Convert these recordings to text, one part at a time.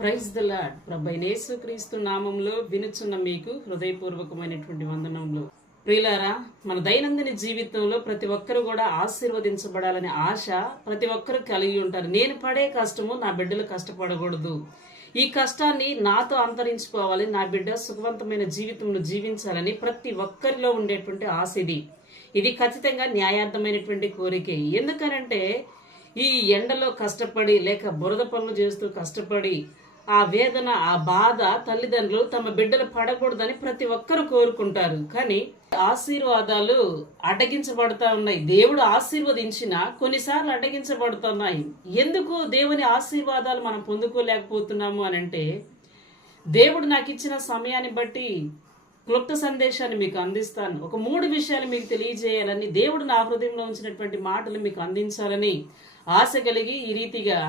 Praise the lord. ప్రభువైన యేసుక్రీస్తు నామంలో వినుచున్న మీకు హృదయపూర్వకమైనటువంటి వందనములు. ప్రియులారా, మన దైనందిన జీవితంలో ప్రతి ఒక్కరు కూడా ఆశీర్వదించబడాలనే ఆశ ప్రతి ఒక్కరు కలిగి ఉంటారు. నేను పడే కష్టము నా బిడ్డలు కష్టపడకూడదు, ఈ కష్టాన్ని నాతో అంతరించుకోవాలి, నా బిడ్డ సుఖవంతమైన జీవితంలో జీవించాలని ప్రతి ఒక్కరిలో ఉండేటువంటి ఆశ ఇది ఖచ్చితంగా న్యాయార్థమైనటువంటి కోరికే. ఎందుకనంటే ఈ ఎండలో కష్టపడి లేక బురద పనులు చేస్తూ కష్టపడి ఆ వేదన, ఆ బాధ తల్లిదండ్రులు తమ బిడ్డలు పడకూడదని ప్రతి ఒక్కరు కోరుకుంటారు. కానీ ఆశీర్వాదాలు అడ్డగించబడతా ఉన్నాయి. దేవుడు ఆశీర్వదించిన కొన్నిసార్లు అడ్డగించబడుతున్నాయి. ఎందుకు దేవుని ఆశీర్వాదాలు మనం పొందుకోలేకపోతున్నాము అని అంటే, దేవుడు నాకు ఇచ్చిన సమయాన్ని బట్టి క్లుప్త సందేశాన్ని మీకు అందిస్తాను. ఒక 3 విషయాలు మీకు తెలియజేయాలని, దేవుడు నా హృదయంలో ఉంచినటువంటి మాటలు మీకు అందించాలని ఆశ కలిగి ఈ రీతిగా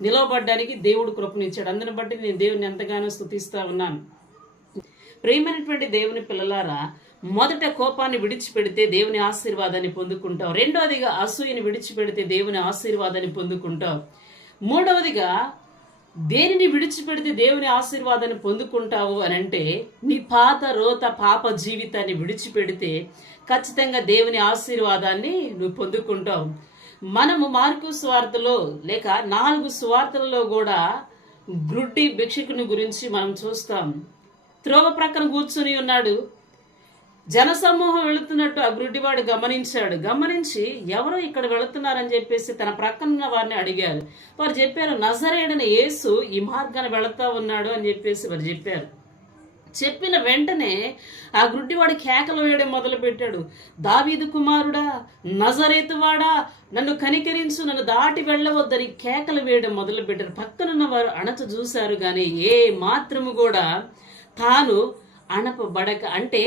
నిలవబడ్డానికి దేవుడు కృపనిచ్చాడు. అందుని బట్టి నేను దేవుని ఎంతగానో స్తుతిస్తా ఉన్నాను. ప్రియమైనటువంటి దేవుని పిల్లలారా, మొదట కోపాన్ని విడిచిపెడితే దేవుని ఆశీర్వాదాన్ని పొందుకుంటావు. రెండవదిగా అసూయని విడిచిపెడితే దేవుని ఆశీర్వాదాన్ని పొందుకుంటావు. మూడవదిగా దేనిని విడిచిపెడితే దేవుని ఆశీర్వాదాన్ని పొందుకుంటావు అని అంటే, నీ పాత రోత పాప జీవితాన్ని విడిచిపెడితే ఖచ్చితంగా దేవుని ఆశీర్వాదాన్ని నువ్వు పొందుకుంటావు. మనము మార్కు సువార్తలో లేక 4 సువార్తలలో కూడా గ్రుడ్డి భిక్షకుని గురించి మనం చూస్తాం. త్రోవ ప్రక్కన కూర్చుని ఉన్నాడు. జనసమూహం వెళుతున్నట్టు ఆ గ్రుడ్డివాడు గమనించి ఎవరో ఇక్కడ వెళుతున్నారని చెప్పేసి తన ప్రక్కన వారిని అడిగారు. వారు చెప్పారు, నజరేయుడైన యేసు ఈ మార్గాన్ని వెళుతా ఉన్నాడు అని చెప్పేసి వారు చెప్పారు. చెప్పిన వెంటనే ఆ గుడ్డివాడు కేకలు వేయడం మొదలు పెట్టాడు. దావీదు కుమారుడా, నజరేతువాడా, నన్ను కనికరించు, నన్ను దాటి వెళ్ళవద్దని కేకలు వేయడం మొదలు పెట్టారు. పక్కనున్న వారు అణచ చూశారు, కానీ ఏ మాత్రము కూడా తాను అణపబడక, అంటే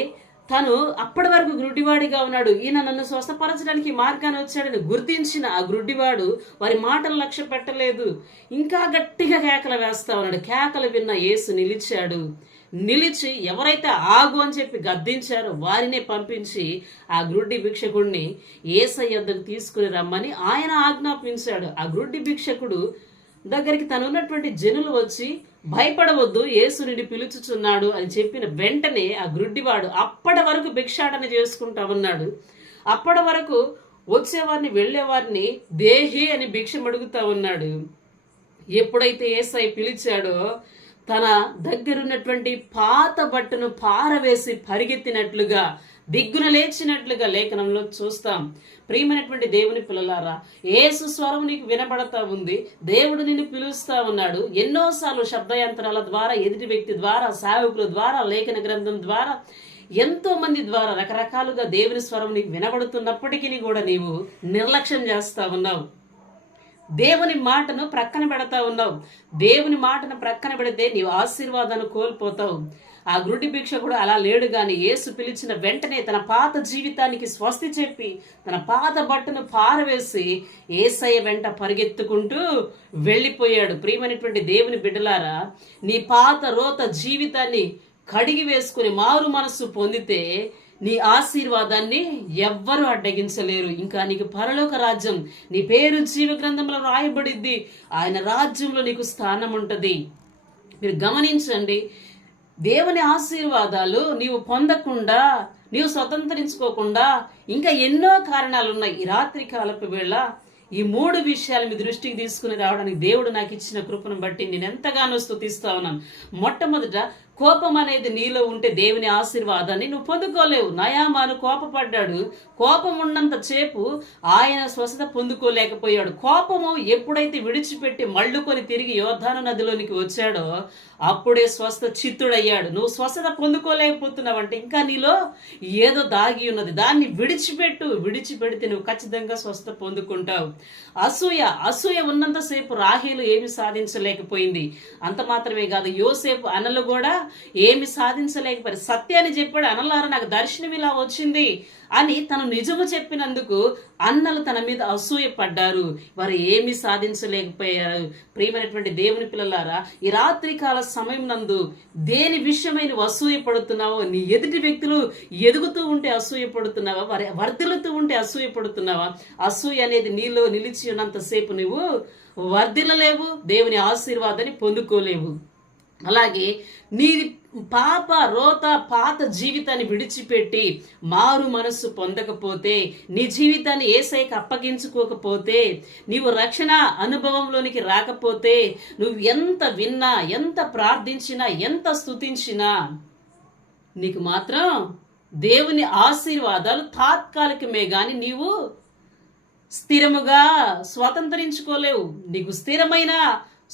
తను అప్పటి వరకు గ్రుడ్డివాడిగా ఉన్నాడు, ఈయన నన్ను స్వస్థపరచడానికి మార్గాన్ని వచ్చాడని గుర్తించిన ఆ గ్రుడ్డివాడు వారి మాటలు లక్ష్య పెట్టలేదు. ఇంకా గట్టిగా కేకలు వేస్తా ఉన్నాడు. కేకలు విన్న యేసు నిలిచి ఎవరైతే ఆగు అని చెప్పి గద్దించారో వారినే పంపించి ఆ గ్రుడ్డి భిక్షకుడిని యేసయ్య యొద్దకు తీసుకుని రమ్మని ఆయన ఆజ్ఞాపించాడు. ఆ గ్రుడ్డి భిక్షకుడు దగ్గరికి తనున్నటువంటి జనులు వచ్చి, భయపడవద్దు, యేసు నిన్ను పిలుచుచున్నాడు అని చెప్పిన వెంటనే ఆ గ్రుడ్డివాడు అప్పటి వరకు భిక్షాటన చేసుకుంటా ఉన్నాడు. అప్పటి వరకు వచ్చేవారిని వెళ్ళేవారిని దేహి అని భిక్షం అడుగుతా ఉన్నాడు. ఎప్పుడైతే యేసయ్య పిలిచాడో తన దగ్గరున్నటువంటి పాత బట్టను పారవేసి పరిగెత్తినట్లుగా, దిగ్గున లేచినట్లుగా లేఖనంలో చూస్తాం. ప్రియమైనటువంటి దేవుని పిల్లలారా, యేసు స్వరం నీకు వినబడతా ఉంది. దేవుడు నిన్ను పిలుస్తా ఉన్నాడు. ఎన్నోసార్లు శబ్దయంత్రాల ద్వారా, ఎదుటి వ్యక్తి ద్వారా, సేవకుల ద్వారా, లేఖన గ్రంథం ద్వారా, ఎంతో మంది ద్వారా రకరకాలుగా దేవుని స్వరం నీకు వినబడుతున్నప్పటికీ కూడా నీవు నిర్లక్ష్యం చేస్తా ఉన్నావు. దేవుని మాటను ప్రక్కన పెడతా ఉన్నావు. దేవుని మాటను ప్రక్కన పెడితే నీవు ఆశీర్వాదాన్ని కోల్పోతావు. ఆ గ్రుడ్డి భిక్షకుడు అలా లేడు, గాని యేసు పిలిచిన వెంటనే తన పాత జీవితానికి స్వస్తి చెప్పి తన పాత బట్టను పారవేసి యేసయ్య వెంట పరిగెత్తుకుంటూ వెళ్ళిపోయాడు. ప్రియమైనటువంటి దేవుని బిడ్డలారా, నీ పాత రోత జీవితాన్ని కడిగి వేసుకుని మారు మనస్సు పొందితే నీ ఆశీర్వాదాన్ని ఎవ్వరూ అడ్డగించలేరు. ఇంకా నీకు పరలోక రాజ్యం, నీ పేరు జీవ గ్రంథంలో రాయబడిద్ది. ఆయన రాజ్యంలో నీకు స్థానం ఉంటుంది. మీరు గమనించండి, దేవుని ఆశీర్వాదాలు నీవు పొందకుండా, నీవు స్వతంత్రించుకోకుండా ఇంకా ఎన్నో కారణాలు ఉన్నాయి. ఈ రాత్రి కాలపు వేళ ఈ 3 విషయాలు మీ దృష్టికి తీసుకుని రావడానికి దేవుడు నాకు ఇచ్చిన కృపను బట్టి నేను ఎంతగానో స్తుతిస్తా ఉన్నాను. మొట్టమొదట, కోపం అనేది నీలో ఉంటే దేవుని ఆశీర్వాదాన్ని నువ్వు పొందుకోలేవు. నయామాను కోపపడ్డాడు. కోపం ఉన్నంత సేపు ఆయన స్వస్థత పొందుకోలేకపోయాడు. కోపము ఎప్పుడైతే విడిచిపెట్టి మళ్ళుకొని తిరిగి యోర్దాను నదిలోనికి వచ్చాడో అప్పుడే స్వస్థ చిత్తుడయ్యాడు. నువ్వు స్వస్థత పొందుకోలేకపోతున్నావు అంటే ఇంకా నీలో ఏదో దాగి ఉన్నది. దాన్ని విడిచిపెడితే నువ్వు ఖచ్చితంగా స్వస్థత పొందుకుంటావు. అసూయ ఉన్నంతసేపు రాహేలు ఏమి సాధించలేకపోయింది. అంత మాత్రమే కాదు, యోసేపు అనలు కూడా ఏమి సాధించలేకపోయారు. సత్యాన్ని చెప్పాడు, అనలారా నాకు దర్శనం ఇలా వచ్చింది అని తను నిజము చెప్పినందుకు అన్నలు తన మీద అసూయ పడ్డారు. వారు ఏమి సాధించలేకపోయారు. ప్రియమైనటువంటి దేవుని పిల్లలారా, ఈ రాత్రి కాల సమయం నందు దేని విషయమై నువ్వు అసూయ పడుతున్నావో, నీ ఎదుటి వ్యక్తులు ఎదుగుతూ ఉంటే అసూయ పడుతున్నావా, వారి వర్ధిల్లుతూ ఉంటే అసూయ పడుతున్నావా? అసూయ అనేది నీలో నిలిచి ఉన్నంతసేపు నువ్వు వర్ధిల్లలేవు, దేవుని ఆశీర్వాదాన్ని పొందుకోలేవు. అలాగే నీ పాప రోత పాత జీవితాన్ని విడిచిపెట్టి మారు మనస్సు పొందకపోతే, నీ జీవితాన్ని యేసయ్యకి అప్పగించుకోకపోతే, నీవు రక్షణ అనుభవంలోనికి రాకపోతే, నువ్వు ఎంత విన్నా, ఎంత ప్రార్థించినా, ఎంత స్తుతించినా నీకు మాత్రం దేవుని ఆశీర్వాదాలు తాత్కాలికమే గాని నీవు స్థిరముగా స్వతంత్రించుకోలేవు. నీకు స్థిరమైన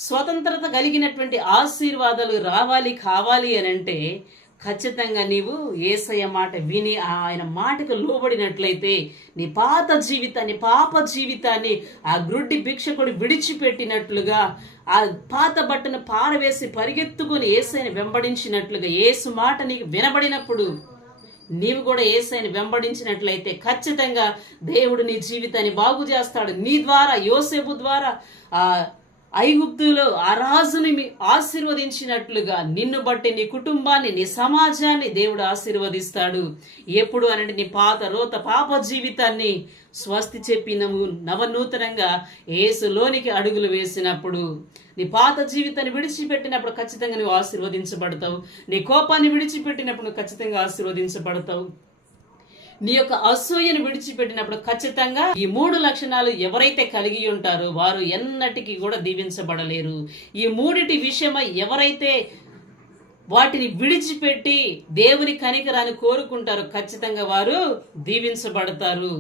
స్వతంత్రత కలిగినటువంటి ఆశీర్వాదాలు కావాలి అని అంటే ఖచ్చితంగా నీవు యేసయ్య మాట విని ఆయన మాటకు లోబడినట్లయితే నీ పాత జీవితాన్ని, పాప జీవితాన్ని ఆ గ్రుడ్డి భిక్షకుడు విడిచిపెట్టినట్లుగా, ఆ పాత బట్టను పారవేసి పరిగెత్తుకుని యేసయ్యని వెంబడించినట్లుగా, యేసు మాట నీకు వినబడినప్పుడు నీవు కూడా యేసయ్యని వెంబడించినట్లయితే ఖచ్చితంగా దేవుడు నీ జీవితాన్ని బాగు చేస్తాడు. నీ ద్వారా, యోసేపు ద్వారా ఆ ఐగుప్తులో ఆ రాజుని ఆశీర్వదించినట్లుగా నిన్ను బట్టి నీ కుటుంబాన్ని, నీ సమాజాన్ని దేవుడు ఆశీర్వదిస్తాడు. ఎప్పుడు అనంటే నీ పాత రోత పాప జీవితాన్ని స్వస్తి చెప్పి నవనూతనంగా యేసులోనికి అడుగులు వేసినప్పుడు, నీ పాత జీవితాన్ని విడిచిపెట్టినప్పుడు ఖచ్చితంగా నువ్వు ఆశీర్వదించబడతావు. నీ కోపాన్ని విడిచిపెట్టినప్పుడు నువ్వు ఖచ్చితంగా ఆశీర్వదించబడతావు. నీ యొక్క అసూయను విడిచిపెట్టినప్పుడు ఖచ్చితంగా ఈ 3 లక్షణాలు ఎవరైతే కలిగి ఉంటారో వారు ఎన్నటికీ కూడా దీవించబడలేరు. ఈ 3 విషయమై ఎవరైతే వాటిని విడిచిపెట్టి దేవుని కనికరాన్ని కోరుకుంటారో ఖచ్చితంగా వారు దీవించబడతారు.